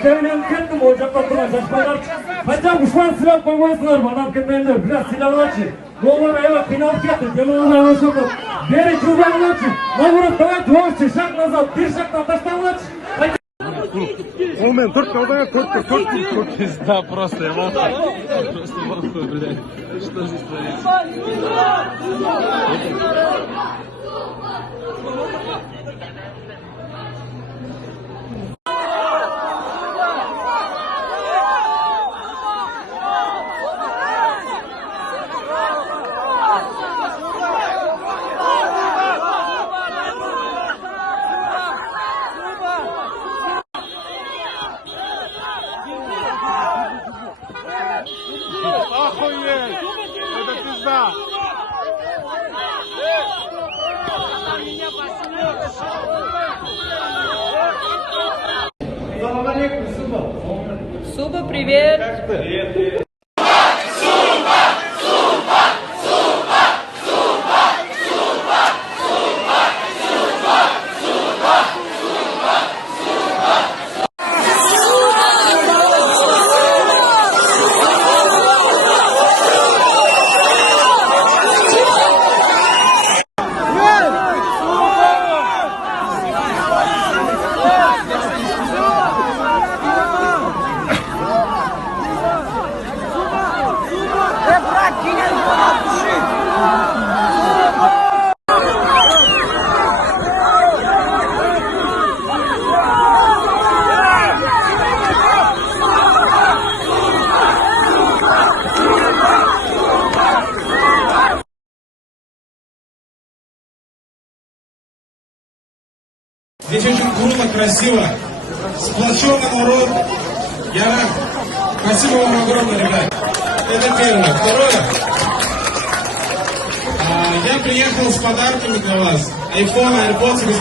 Sitevilen kettim ocakta turan şaşmaylar. Hatta uşman silah koymayısınlar bana ketmeyenler. Biraz silah açı. Doğular eva penaltı yaptı. Yalanlar anlaşıldı. Beri çubuğunu açı. Navurun tava tuvaşı. Şak nazal. Bir şaktan taştan açı. Момент, только колдая, только. Пизда просто, я молчу. Просто молчу, блядь. Что здесь творится? Охуеть! Это пизда! Суба, привет! Здесь очень круто, красиво, сплоченный народ. Я рад. Спасибо вам огромное, ребят. Это первое. Второе. Я приехал с подарками для вас. iPhone, AirPods и